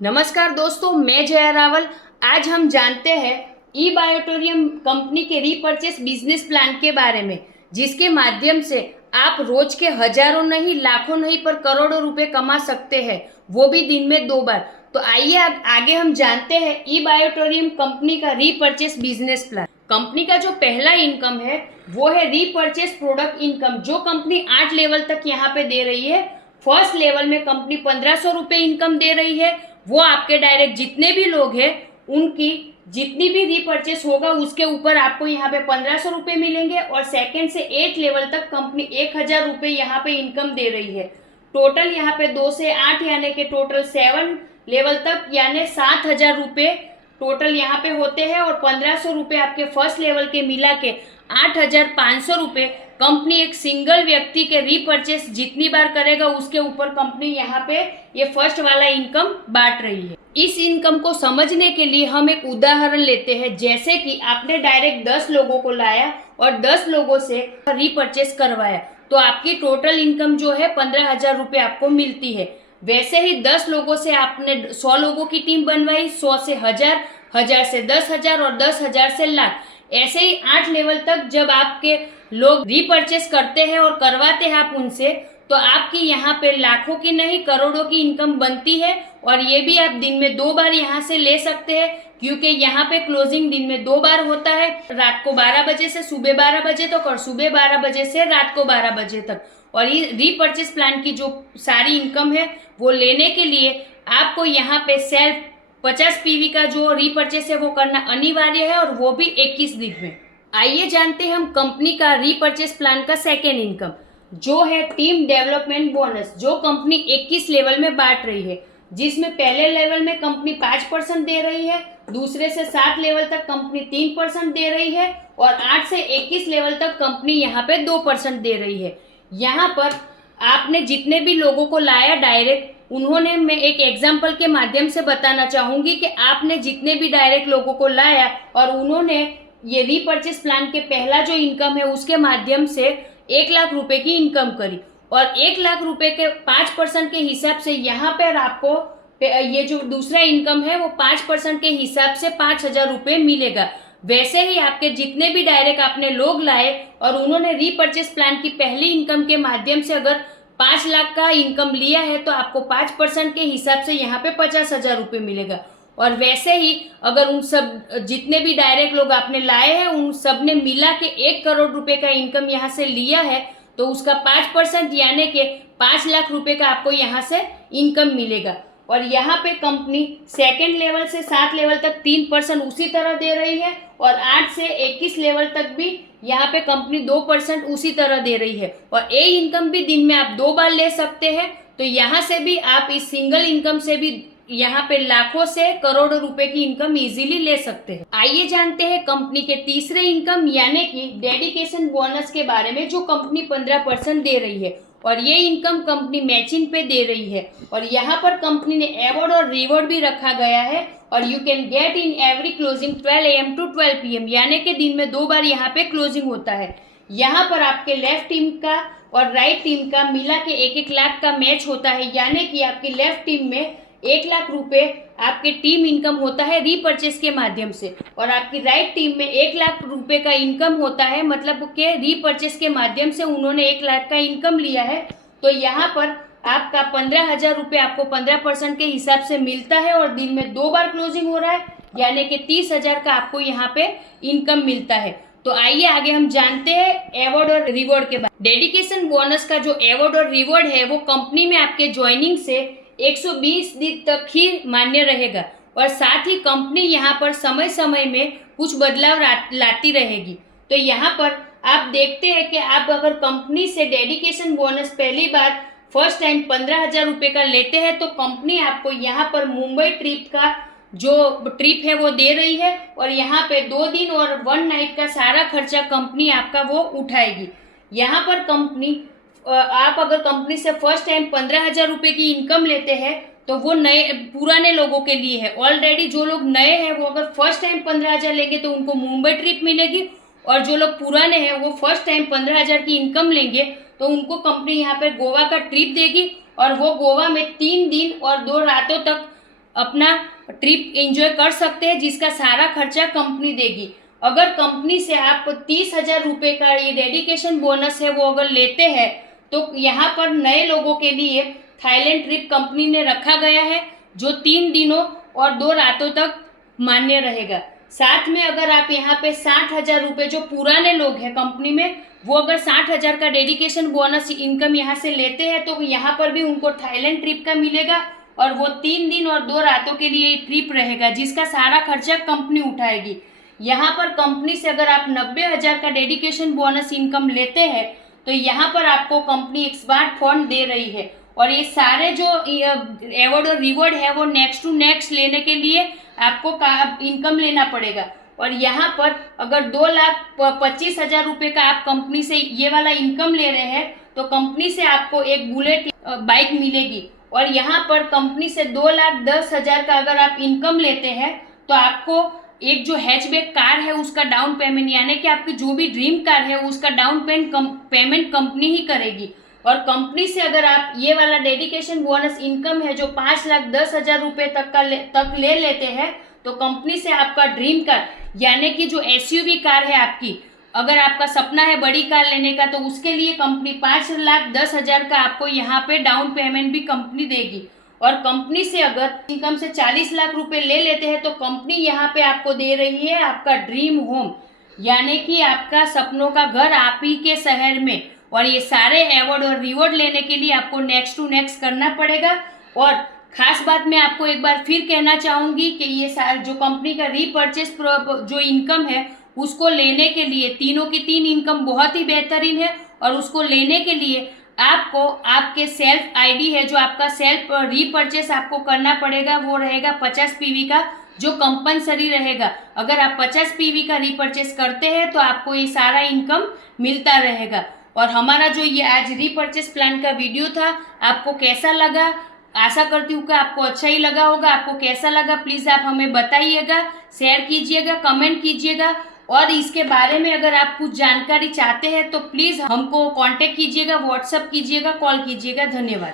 नमस्कार दोस्तों, मैं जया रावल। आज हम जानते हैं ई बायोटोरियम कंपनी के रीपर्चेस बिजनेस प्लान के बारे में, जिसके माध्यम से आप रोज के हजारों नहीं, लाखों नहीं पर करोड़ों रुपए कमा सकते हैं, वो भी दिन में 2 बार। तो आइए आगे हम जानते हैं ई बायोटोरियम कंपनी का रीपर्चेस बिजनेस प्लान। कंपनी का जो पहला इनकम है वो है रीपर्चेस प्रोडक्ट इनकम, जो कंपनी 8 लेवल तक यहाँ पे दे रही है। फर्स्ट लेवल में कंपनी 1500 रुपये इनकम दे रही है। वो आपके डायरेक्ट जितने भी लोग हैं उनकी जितनी भी रीपर्चेस होगा उसके ऊपर आपको यहाँ पे 1500 रुपये मिलेंगे। और सेकंड से 8 लेवल तक कंपनी 1000 रुपये यहाँ पे इनकम दे रही है। टोटल यहाँ पे 2 से 8 यानी कि टोटल 7 लेवल तक यानी 7000 रुपये टोटल यहाँ पे होते हैं। और 1500 रुपये आपके फर्स्ट लेवल के मिला के 8500 रुपये कंपनी एक सिंगल व्यक्ति के रीपर्चेस जितनी बार करेगा उसके ऊपर कंपनी यहाँ पे ये फर्स्ट वाला इनकम बांट रही है। इस इनकम को समझने के लिए हम एक उदाहरण लेते हैं। जैसे कि आपने डायरेक्ट 10 लोगों को लाया और 10 लोगों से रीपर्चेस करवाया, तो आपकी टोटल इनकम जो है 15,000 रुपये आपको मिलती है। वैसे ही 10 लोगों से आपने 100 लोगों की टीम बनवाई, 100 से 1000, 1000 से 10,000 और 10,000 से लाख। ऐसे ही 8 लेवल तक जब आपके लोग रीपर्चेस करते हैं और करवाते हैं आप उनसे, तो आपकी यहाँ पे लाखों की नहीं करोड़ों की इनकम बनती है। और ये भी आप दिन में 2 बार यहाँ से ले सकते हैं, क्योंकि यहाँ पे क्लोजिंग दिन में 2 बार होता है, रात को 12 बजे से सुबह 12 बजे तक और सुबह 12 बजे से रात को 12 बजे तक। और ये रीपर्चेस प्लान की जो सारी इनकम है वो लेने के लिए आपको यहाँ पे सेल्फ 50 पीवी का जो रीपर्चेस है वो करना अनिवार्य है, और वो भी 21 दिन में। आइए जानते हैं हम कंपनी का रीपर्चेस प्लान का सेकेंड इनकम, जो है टीम डेवलपमेंट बोनस, जो कंपनी 21 लेवल में बांट रही है। जिसमें पहले लेवल में कंपनी 5% दे रही है, दूसरे से 7 लेवल तक कंपनी 3% दे रही है, और 8 से 21 लेवल तक कंपनी यहाँ पे 2% दे रही है। यहाँ पर आपने जितने भी लोगों को लाया डायरेक्ट, उन्होंने, मैं एक एग्जाम्पल के माध्यम से बताना चाहूंगी कि आपने जितने भी डायरेक्ट लोगों को लाया और उन्होंने ये रीपर्चेस प्लान के पहला जो इनकम है उसके माध्यम से 1 लाख रुपए की इनकम करी, और 1 लाख रुपए के 5% के हिसाब से यहाँ पर आपको ये जो दूसरा इनकम है वो 5% के हिसाब से 5,000 रुपये मिलेगा। वैसे ही आपके जितने भी डायरेक्ट आपने लोग लाए और उन्होंने रीपर्चेस प्लान की पहली इनकम के माध्यम से अगर 5 लाख का इनकम लिया है, तो आपको 5% के हिसाब से यहाँ पे 50,000 रुपये मिलेगा। और वैसे ही अगर उन सब जितने भी डायरेक्ट लोग आपने लाए हैं उन सब ने मिला के 1 करोड़ रुपए का इनकम यहाँ से लिया है, तो उसका 5% यानी कि 5 लाख रुपए का आपको यहाँ से इनकम मिलेगा। और यहाँ पे कंपनी सेकेंड लेवल से 7 लेवल तक 3% उसी तरह दे रही है, और 8 से 21 लेवल तक भी यहाँ पे कंपनी 2% उसी तरह दे रही है। और ये इनकम भी दिन में आप 2 बार ले सकते हैं। तो यहाँ से भी आप इस सिंगल इनकम से भी यहाँ पे लाखों से करोड़ों रुपए की इनकम इजीली ले सकते हैं। आइए जानते हैं कंपनी के तीसरे इनकम यानी कि डेडिकेशन बोनस के बारे में, जो कंपनी 15% दे रही है। और ये इनकम कंपनी मैचिंग पे दे रही है। और यहाँ पर कंपनी ने अवार्ड और रिवॉर्ड भी रखा गया है, और you can get in every closing 12 AM to 12 PM, यानी कि दिन में 2 बार यहाँ पे क्लोजिंग होता है। यहाँ पर आपके लेफ्ट टीम का और राइट टीम का मिला के 1-1 लाख का मैच होता है, यानी कि आपकी लेफ्ट टीम में 1 लाख रुपए आपके टीम इनकम होता है रीपर्चेस के माध्यम से, और आपकी राइट टीम में 1 लाख रुपए का इनकम होता है, मतलब के रीपर्चेस के माध्यम से उन्होंने 1 लाख का इनकम लिया है। तो यहाँ पर आपका 15,000 रुपये आपको 15% के हिसाब से मिलता है, और दिन में 2 बार क्लोजिंग हो रहा है, यानी कि 30,000 का आपको यहाँ पे इनकम मिलता है। तो आइए आगे हम जानते हैं अवार्ड और रिवॉर्ड के बारे में। डेडिकेशन बोनस का जो अवार्ड और रिवॉर्ड है वो कंपनी में आपके ज्वाइनिंग से 120 दिन तक ही मान्य रहेगा, और साथ ही कंपनी यहाँ पर समय समय में कुछ बदलाव लाती रहेगी। तो यहाँ पर आप देखते हैं कि आप अगर कंपनी से डेडिकेशन बोनस पहली बार फर्स्ट टाइम 15,000 रुपये का लेते हैं, तो कंपनी आपको यहाँ पर मुंबई ट्रिप का जो ट्रिप है वो दे रही है, और यहाँ पे 2 दिन और 1 नाइट का सारा खर्चा कंपनी आपका वो उठाएगी। यहाँ पर कंपनी आप अगर कंपनी से फर्स्ट टाइम 15,000 रुपये की इनकम लेते हैं, तो वो नए पुराने लोगों के लिए है। ऑलरेडी जो लोग नए हैं वो अगर फर्स्ट टाइम 15,000 लेंगे तो उनको मुंबई ट्रिप मिलेगी, और जो लोग पुराने हैं वो फर्स्ट टाइम 15,000 की इनकम लेंगे तो उनको कंपनी यहाँ पे गोवा का ट्रिप देगी, और वो गोवा में 3 दिन और 2 रातों तक अपना ट्रिप एंजॉय कर सकते हैं, जिसका सारा खर्चा कंपनी देगी। अगर कंपनी से आप 30,000 रुपये का ये डेडिकेशन बोनस है वो अगर लेते हैं तो यहाँ पर नए लोगों के लिए थाईलैंड ट्रिप कंपनी ने रखा गया है, जो 3 दिनों और 2 रातों तक मान्य रहेगा। साथ में अगर आप यहाँ पे 60,000 रुपये, जो पुराने लोग हैं कंपनी में, वो अगर 60,000 का डेडिकेशन बोनस इनकम यहाँ से लेते हैं तो यहाँ पर भी उनको थाईलैंड ट्रिप का मिलेगा और वो 3 दिन और 2 रातों के लिए ट्रिप रहेगा, जिसका सारा खर्चा कंपनी उठाएगी। यहाँ पर कंपनी से अगर आप 90,000 का डेडिकेशन बोनस इनकम लेते हैं तो यहाँ पर आपको कंपनी एक स्मार्टफोन दे रही है। और ये सारे जो अवार्ड और रिवॉर्ड है वो नेक्स्ट टू नेक्स्ट लेने के लिए आपको इनकम लेना पड़ेगा। और यहाँ पर अगर 2,25,000 रुपये का आप कंपनी से ये वाला इनकम ले रहे हैं तो कंपनी से आपको एक बुलेट बाइक मिलेगी। और यहाँ पर कंपनी से 2,10,000 का अगर आप इनकम लेते हैं तो आपको एक जो हैचबैक कार है उसका डाउन पेमेंट, यानी कि आपकी जो भी ड्रीम कार है उसका डाउन पेमेंट कंपनी ही करेगी। और कंपनी से अगर आप ये वाला डेडिकेशन बोनस इनकम है जो 5,10,000 रुपये तक ले लेते हैं तो कंपनी से आपका ड्रीम कार, यानी कि जो SUV कार है आपकी, अगर आपका सपना है बड़ी कार लेने का तो उसके लिए कंपनी 5,10,000 का आपको यहाँ पे डाउन पेमेंट भी कंपनी देगी। और कंपनी से अगर इनकम से 40 लाख रुपए ले लेते हैं तो कंपनी यहाँ पे आपको दे रही है आपका ड्रीम होम, यानी कि आपका सपनों का घर आप ही के शहर में। और ये सारे अवार्ड और रिवॉर्ड लेने के लिए आपको नेक्स्ट टू नेक्स्ट करना पड़ेगा। और खास बात मैं आपको एक बार फिर कहना चाहूँगी कि ये जो कंपनी का रीपर्चेस जो इनकम है उसको लेने के लिए तीनों की तीन इनकम बहुत ही बेहतरीन है। और उसको लेने के लिए आपको आपके सेल्फ ID है, जो आपका सेल्फ रीपर्चेस आपको करना पड़ेगा, वो रहेगा 50 PV का, जो कंपलसरी रहेगा। अगर आप 50 PV का रीपर्चेस करते हैं तो आपको ये सारा इनकम मिलता रहेगा। और हमारा जो ये आज रीपर्चेस प्लान का वीडियो था आपको कैसा लगा, आशा करती हूँ कि आपको अच्छा ही लगा होगा। आपको कैसा लगा प्लीज़ आप हमें बताइएगा, शेयर कीजिएगा, कमेंट कीजिएगा। और इसके बारे में अगर आप कुछ जानकारी चाहते हैं तो प्लीज़ हमको कांटेक्ट कीजिएगा, व्हाट्सएप कीजिएगा, कॉल कीजिएगा। धन्यवाद।